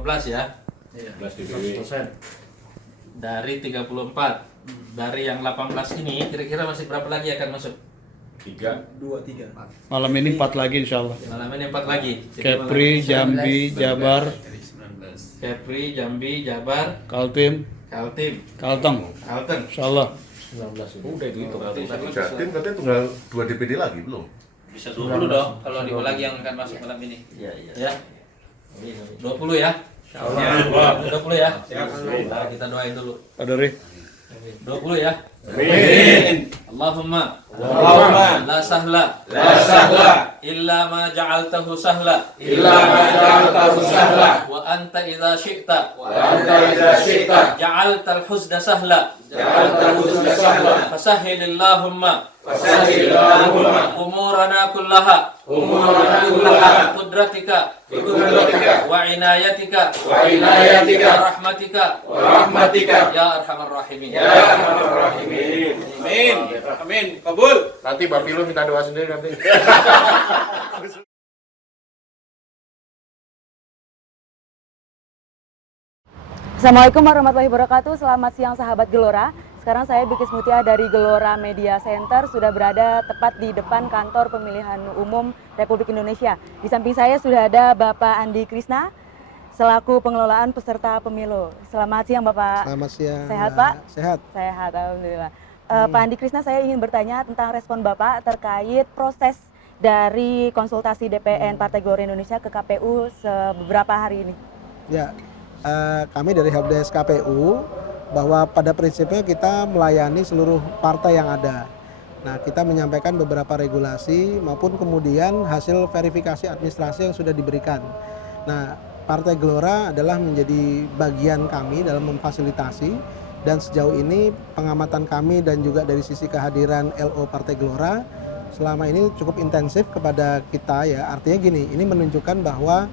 15 ya. 15 DPW. Dari 34. Dari yang 18 ini kira-kira masih berapa lagi akan masuk? 3. 2, 3. Malam ini 4 lagi insya Allah. Malam ini 4 lagi. Kepri, Jambi, Jabar, Kepri, Jambi, Jabar, Kaltim, Kaltim, Kalteng. Kalteng. Insya Allah. 19 udah itu Berarti Jatim katanya tunggal 2 DPD lagi belum? bisa 20 dong kalau di lagi yang akan masuk malam ini. Iya. Ya. 20 ya. Insyaallah. 20 ya. Nah, kita doain dulu. Pak Dori. 20 ya. Amin. Allahumma Allahumma la sahla la sahla illa ma ja'altahu sahla illa ma ja'altahu sahla wa anta idza syi'ta wa anta idza syi'ta ja'altal huzna sahla ja'alta husna sahla fasahhil Allahumma fasahhil Allahumma umurana kullaha umurana kullaha qudratika biqudratika wa inayatika wa inayatika wa rahmatika wa rahmatika ya arhamar rahimin. ya arhamar rahimin. Amin. Amin. Kabul. Nanti Bapilu minta doa sendiri nanti. Assalamualaikum warahmatullahi wabarakatuh. Selamat siang sahabat Gelora. Sekarang saya Bikis Mutia dari Gelora Media Center sudah berada tepat di depan kantor pemilihan umum Republik Indonesia. Di samping saya sudah ada Bapak Andi Krisna selaku pengelolaan peserta pemilu. Selamat siang Bapak. Selamat siang. Sehat Pak? Sehat. Sehat, alhamdulillah. Pak Andi Krisna, saya ingin bertanya tentang respon Bapak terkait proses dari konsultasi DPN Partai Gelora Indonesia ke KPU beberapa hari ini. Ya, kami dari Helpdesk KPU bahwa pada prinsipnya kita melayani seluruh partai yang ada. Nah, kita menyampaikan beberapa regulasi maupun kemudian hasil verifikasi administrasi yang sudah diberikan. Nah, Partai Gelora adalah menjadi bagian kami dalam memfasilitasi. Dan sejauh ini pengamatan kami dan juga dari sisi kehadiran LO Partai Gelora selama ini cukup intensif kepada kita ya. Artinya gini, ini menunjukkan bahwa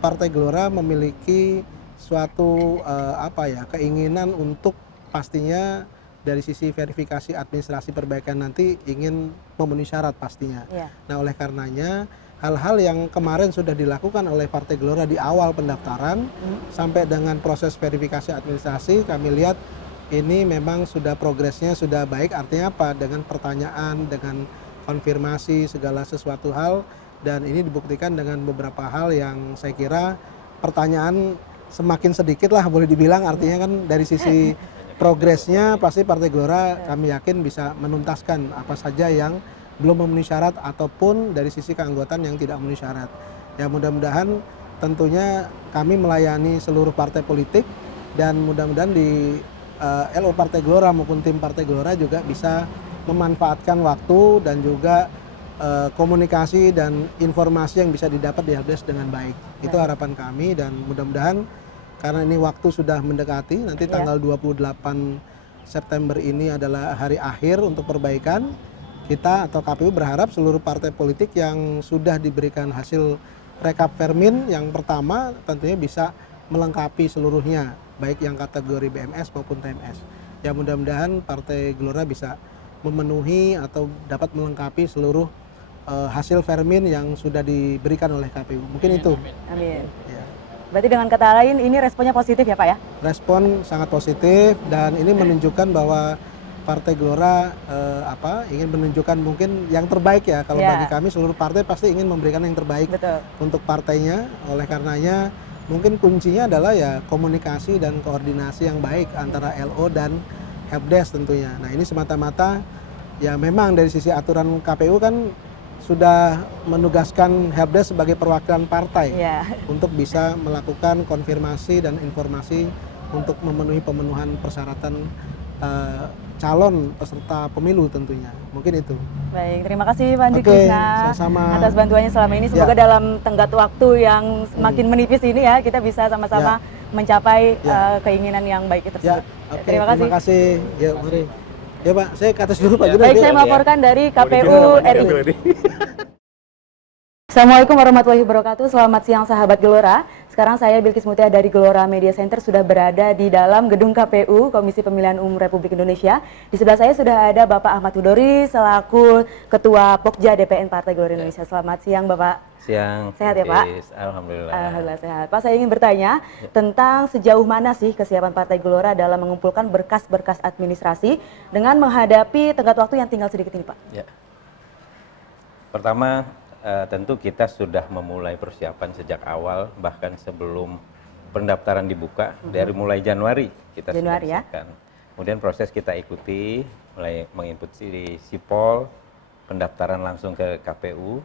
Partai Gelora memiliki suatu keinginan untuk pastinya dari sisi verifikasi administrasi perbaikan nanti ingin memenuhi syarat pastinya. Ya. Nah, oleh karenanya hal-hal yang kemarin sudah dilakukan oleh Partai Gelora di awal pendaftaran sampai dengan proses verifikasi administrasi kami lihat ini memang sudah progresnya sudah baik. Artinya apa? Dengan pertanyaan, dengan konfirmasi segala sesuatu hal, dan ini dibuktikan dengan beberapa hal yang saya kira pertanyaan semakin sedikit lah boleh dibilang. Artinya kan dari sisi progresnya pasti Partai Gelora kami yakin bisa menuntaskan apa saja yang belum memenuhi syarat ataupun dari sisi keanggotaan yang tidak memenuhi syarat. Ya, mudah-mudahan tentunya kami melayani seluruh partai politik dan mudah-mudahan di LO Partai Gelora maupun tim Partai Gelora juga bisa memanfaatkan waktu dan juga komunikasi dan informasi yang bisa didapat di Helpdesk dengan baik. Itu harapan kami dan mudah-mudahan karena ini waktu sudah mendekati, nanti tanggal 28 September ini adalah hari akhir untuk perbaikan. Kita atau KPU berharap seluruh partai politik yang sudah diberikan hasil rekap Permin yang pertama tentunya bisa melengkapi seluruhnya, baik yang kategori BMS maupun TMS. Ya, mudah-mudahan Partai Gelora bisa memenuhi atau dapat melengkapi seluruh hasil Permin yang sudah diberikan oleh KPU. Mungkin itu. Amin. Ya. Berarti dengan kata lain ini responnya positif ya Pak ya? Respon sangat positif dan ini menunjukkan bahwa Partai Gelora ingin menunjukkan mungkin yang terbaik ya. Kalau bagi kami seluruh partai pasti ingin memberikan yang terbaik. Betul. Untuk partainya. Oleh karenanya mungkin kuncinya adalah ya komunikasi dan koordinasi yang baik antara LO dan Helpdesk tentunya. Nah, ini semata-mata ya memang dari sisi aturan KPU kan sudah menugaskan Helpdesk sebagai perwakilan partai untuk bisa melakukan konfirmasi dan informasi untuk memenuhi pemenuhan persyaratan calon peserta pemilu tentunya. Mungkin itu. Baik, terima kasih Pak Andi Oke, Krisna sama-sama. atas bantuannya selama ini. Semoga dalam tenggat waktu yang semakin menipis ini ya kita bisa sama-sama mencapai keinginan yang baik tersebut. Oke, Terima kasih. Terima kasih. Ya, mari. Ya Pak, saya ke atas dulu Pak. Baik, saya melaporkan dari KPU RI. Assalamualaikum warahmatullahi wabarakatuh. Selamat siang sahabat Gelora. Sekarang saya Bilkis Mutia dari Gelora Media Center sudah berada di dalam gedung KPU Komisi Pemilihan Umum Republik Indonesia. Di sebelah saya sudah ada Bapak Ahmad Hudori selaku Ketua Pokja DPN Partai Gelora Indonesia. Selamat siang Bapak. Siang. Sehat ya Pak? Alhamdulillah. Alhamdulillah sehat. Pak, saya ingin bertanya tentang sejauh mana sih kesiapan Partai Gelora dalam mengumpulkan berkas-berkas administrasi dengan menghadapi tenggat waktu yang tinggal sedikit ini Pak? Ya. Pertama, tentu kita sudah memulai persiapan sejak awal, bahkan sebelum pendaftaran dibuka, dari mulai Januari kita sudah siapkan. Kemudian proses kita ikuti, mulai menginput di Sipol, pendaftaran langsung ke KPU,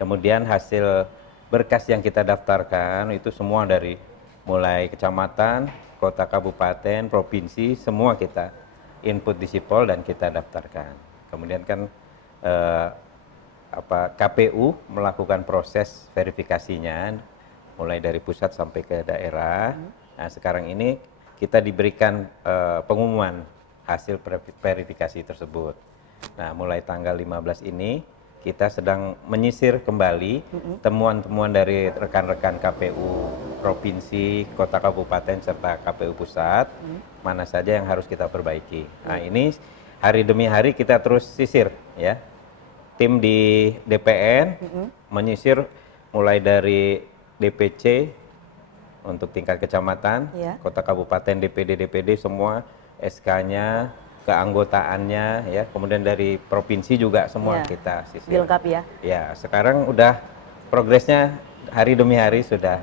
kemudian hasil berkas yang kita daftarkan itu semua dari mulai kecamatan, kota, kabupaten, provinsi, semua kita input di Sipol dan kita daftarkan. Kemudian kan KPU melakukan proses verifikasinya mulai dari pusat sampai ke daerah. Nah, sekarang ini kita diberikan pengumuman hasil verifikasi tersebut. Nah, mulai tanggal 15 ini kita sedang menyisir kembali temuan-temuan dari rekan-rekan KPU provinsi, kota, kabupaten serta KPU pusat, mana saja yang harus kita perbaiki. Nah, ini hari demi hari kita terus sisir ya. Tim di DPN menyisir mulai dari DPC untuk tingkat kecamatan, kota, kabupaten, DPD semua, SK-nya, keanggotaannya, ya, kemudian dari provinsi juga semua kita sisir. Dilengkapi ya? Ya, sekarang udah progresnya hari demi hari sudah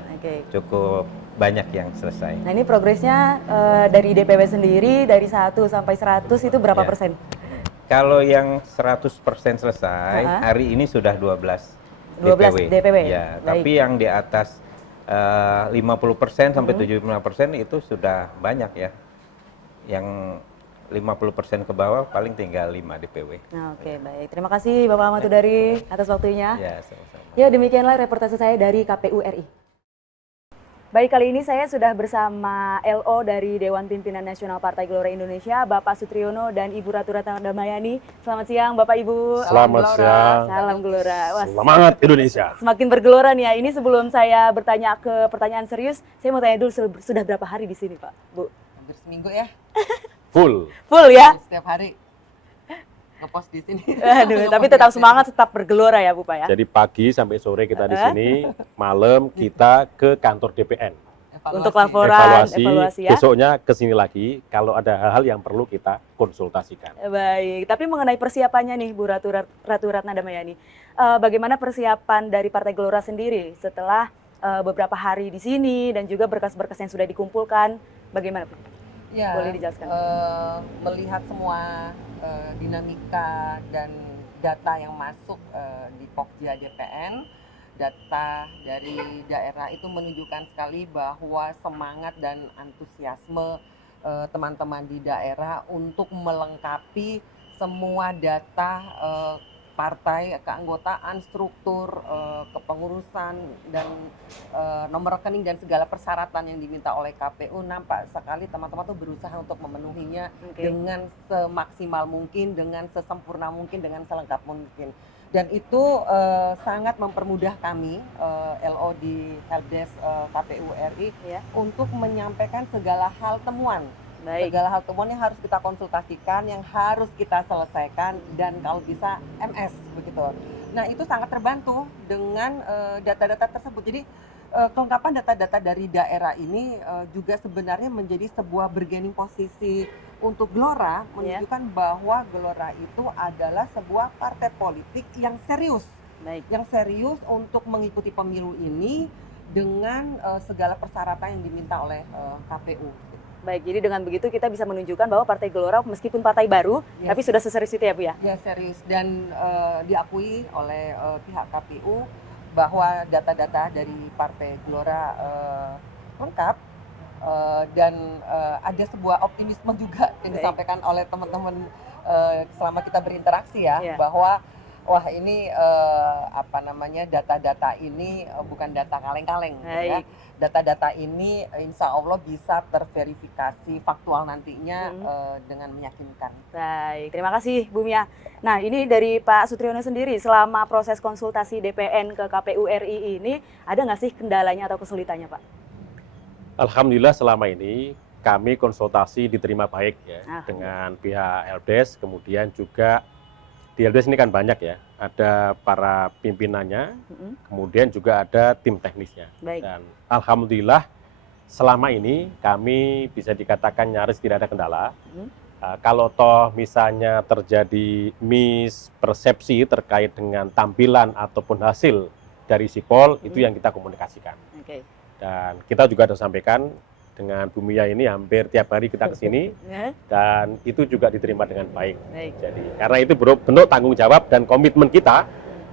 cukup banyak yang selesai. Nah, ini progresnya dari DPW sendiri dari 1 sampai 100 itu berapa persen? Kalau yang 100% selesai, hari ini sudah 12 DPW. Ya, tapi yang di atas 50% sampai 75% itu sudah banyak ya. Yang 50% ke bawah paling tinggal 5 DPW. Nah, oke, baik. Terima kasih Bapak Ahmad Hudori atas waktunya. Ya, sama-sama. Ya, demikianlah reportase saya dari KPU RI. Baik, kali ini saya sudah bersama LO dari Dewan Pimpinan Nasional Partai Gelora Indonesia, Bapak Sutriyono dan Ibu Ratu Ratnamayani. Selamat siang Bapak Ibu. Selamat siang. Salam Gelora. Wah, semangat Indonesia. Semakin bergelora nih ya. Ini sebelum saya bertanya ke pertanyaan serius, saya mau tanya dulu sudah berapa hari di sini Pak, Bu? Hampir seminggu ya. Full Ya? Setiap hari ngepost di sini. Aduh, tapi tetap semangat, tetap bergelora ya Bu Pak ya. Jadi pagi sampai sore kita di sini, malam kita ke kantor DPN. Untuk laporan, evaluasi ya. Besoknya ke sini lagi kalau ada hal-hal yang perlu kita konsultasikan. Baik, tapi mengenai persiapannya nih Bu Ratu Ratnamayani, bagaimana persiapan dari Partai Gelora sendiri setelah beberapa hari di sini dan juga berkas-berkas yang sudah dikumpulkan, bagaimana Bu? Ya, boleh dijelaskan? Melihat semua dinamika dan data yang masuk di Pokja DPN, data dari daerah itu menunjukkan sekali bahwa semangat dan antusiasme teman-teman di daerah untuk melengkapi semua data partai, keanggotaan, struktur, kepengurusan, dan nomor rekening dan segala persyaratan yang diminta oleh KPU. Nampak sekali teman-teman tuh berusaha untuk memenuhinya dengan semaksimal mungkin, dengan sesempurna mungkin, dengan selengkap mungkin. Dan itu sangat mempermudah kami, LO di Helpdesk KPU RI, untuk menyampaikan segala hal temuan. Segala hal temuan yang harus kita konsultasikan, yang harus kita selesaikan, dan kalau bisa MS begitu. Nah, itu sangat terbantu dengan data-data tersebut. Jadi kelengkapan data-data dari daerah ini juga sebenarnya menjadi sebuah bargaining posisi untuk Gelora, menunjukkan bahwa Gelora itu adalah sebuah partai politik yang serius, yang serius untuk mengikuti pemilu ini dengan segala persyaratan yang diminta oleh KPU. Baik, jadi dengan begitu kita bisa menunjukkan bahwa Partai Gelora meskipun partai baru, tapi sudah seserius itu ya Bu ya? Ya, serius, dan diakui oleh pihak KPU bahwa data-data dari Partai Gelora lengkap, dan ada sebuah optimisme juga yang disampaikan oleh teman-teman selama kita berinteraksi ya, bahwa Wah ini apa namanya data-data ini bukan data kaleng-kaleng ya. Data-data ini insya Allah bisa terverifikasi faktual nantinya dengan meyakinkan. Baik, terima kasih Bu Mia. Nah ini dari Pak Sutriyono sendiri, selama proses konsultasi DPN ke KPU RI ini ada nggak sih kendalanya atau kesulitannya Pak? Alhamdulillah selama ini kami konsultasi diterima baik ya dengan pihak LDS, kemudian juga di LDS ini kan banyak ya, ada para pimpinannya, kemudian juga ada tim teknisnya. Baik. Dan alhamdulillah selama ini kami bisa dikatakan nyaris tidak ada kendala. Kalau toh misalnya terjadi mispersepsi terkait dengan tampilan ataupun hasil dari sipol, itu yang kita komunikasikan. Dan kita juga sudah sampaikan dengan Bu Mia ini hampir tiap hari kita ke sini dan itu juga diterima dengan baik. Jadi karena itu bentuk tanggung jawab dan komitmen kita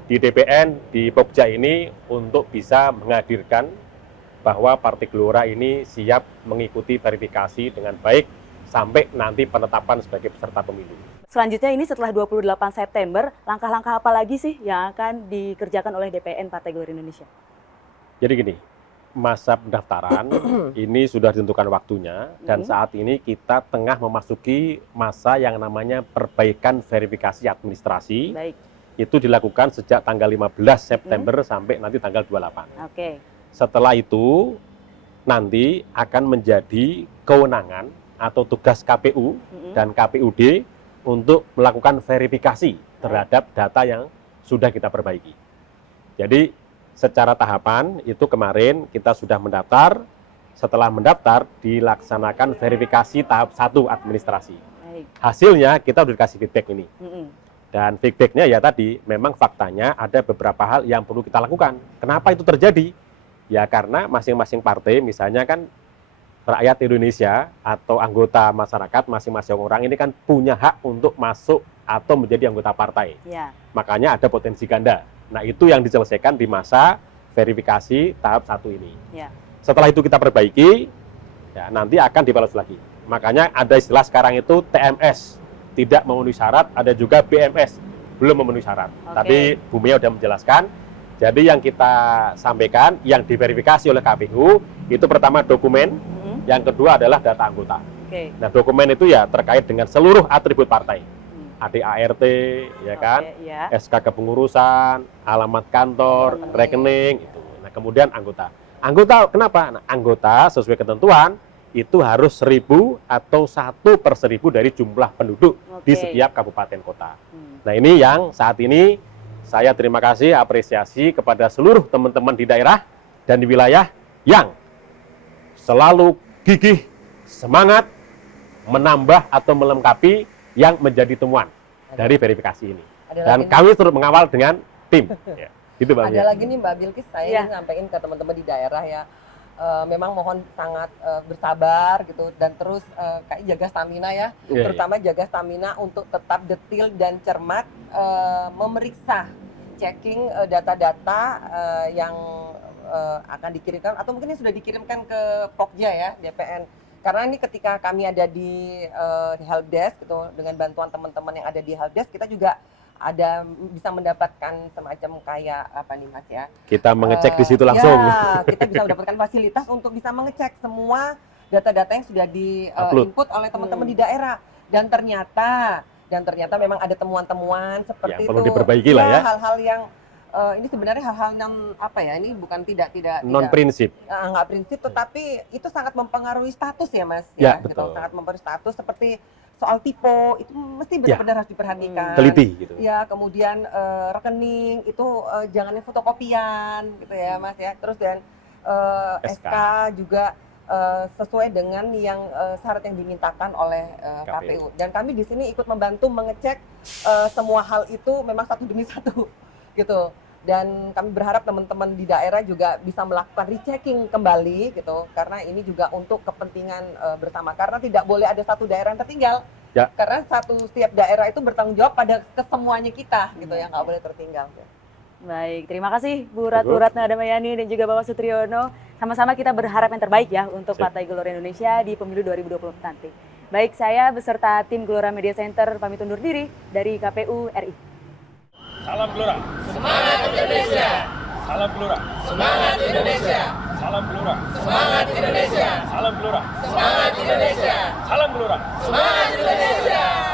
di DPN di Pokja ini untuk bisa menghadirkan bahwa Partai Gelora ini siap mengikuti verifikasi dengan baik sampai nanti penetapan sebagai peserta pemilu. Selanjutnya ini setelah 28 September, langkah-langkah apa lagi sih yang akan dikerjakan oleh DPN Partai Gelora Indonesia? Jadi gini, masa pendaftaran ini sudah ditentukan waktunya dan saat ini kita tengah memasuki masa yang namanya perbaikan verifikasi administrasi. Baik. Itu dilakukan sejak tanggal 15 September sampai nanti tanggal 28. Setelah itu nanti akan menjadi kewenangan atau tugas KPU dan KPUD untuk melakukan verifikasi terhadap data yang sudah kita perbaiki. Jadi secara tahapan itu kemarin kita sudah mendaftar, setelah mendaftar dilaksanakan verifikasi tahap 1 administrasi. Hasilnya kita sudah dikasih feedback ini. Dan feedbacknya ya tadi, memang faktanya ada beberapa hal yang perlu kita lakukan. Kenapa itu terjadi? Ya karena masing-masing partai misalnya kan rakyat Indonesia atau anggota masyarakat, masing-masing orang ini kan punya hak untuk masuk atau menjadi anggota partai. Makanya ada potensi ganda. Nah itu yang diselesaikan di masa verifikasi tahap 1 ini. Setelah itu kita perbaiki, ya, nanti akan dibalas lagi. Makanya ada istilah sekarang itu TMS, tidak memenuhi syarat, ada juga BMS, belum memenuhi syarat. Tapi Bu Mia sudah menjelaskan, jadi yang kita sampaikan, yang diverifikasi oleh KPU, itu pertama dokumen, yang kedua adalah data anggota. Nah dokumen itu ya terkait dengan seluruh atribut partai. ADART, ya kan, SK kepengurusan, alamat kantor, rekening, itu. Nah kemudian anggota. Anggota kenapa? Nah, anggota sesuai ketentuan itu harus 1.000 atau 1/1000 dari jumlah penduduk di setiap kabupaten kota. Nah ini yang saat ini saya terima kasih, apresiasi kepada seluruh teman-teman di daerah dan di wilayah yang selalu gigih, semangat, menambah atau melengkapi yang menjadi temuan dari verifikasi ini. Dan kami terus mengawal dengan tim. Ya, gitu Mbak. Ada lagi nih Mbak Bilkis, saya nyampaikan ke teman-teman di daerah ya, memang mohon sangat bersabar gitu dan terus kayak jaga stamina ya, terutama jaga stamina untuk tetap detil dan cermat memeriksa, checking data-data yang akan dikirimkan atau mungkin yang sudah dikirimkan ke Pokja ya, DPN. Karena ini ketika kami ada di helpdesk gitu, dengan bantuan teman-teman yang ada di helpdesk, kita juga ada bisa mendapatkan semacam kayak apa nih Mas ya? Kita mengecek di situ langsung. Ya, kita bisa mendapatkan fasilitas untuk bisa mengecek semua data-data yang sudah di input oleh teman-teman di daerah. Dan ternyata memang ada temuan-temuan seperti yang perlu diperbaiki lah ya. Hal-hal yang ini sebenarnya hal-hal yang apa ya, ini bukan tidak non prinsip, nggak prinsip, tetapi itu sangat mempengaruhi status ya Mas ya, gitu, betul. sangat mempengaruhi status seperti soal tipe itu mesti benar-benar harus diperhatikan, teliti gitu ya. Kemudian rekening itu jangan yang fotokopian gitu ya Mas ya, terus dan SK juga sesuai dengan yang syarat yang dimintakan oleh KPU. Dan kami di sini ikut membantu mengecek semua hal itu memang satu demi satu gitu. Dan kami berharap teman-teman di daerah juga bisa melakukan rechecking kembali gitu, karena ini juga untuk kepentingan bersama, karena tidak boleh ada satu daerah yang tertinggal ya. Karena setiap daerah itu bertanggung jawab pada kesemuanya kita gitu, yang nggak boleh tertinggal. Baik, terima kasih Bu Ratu Ratna Damayani dan juga Bapak Sutriyono. Sama-sama kita berharap yang terbaik ya untuk Partai Gelora Indonesia di pemilu 2024 nanti. Baik, saya beserta tim Gelora Media Center pamit undur diri dari KPU RI. Salam Gelora. Semangat Indonesia. Salam Gelora. Semangat Indonesia. Salam Gelora. Semangat Indonesia. Salam Gelora. Semangat Indonesia. Salam Gelora. Semangat Indonesia.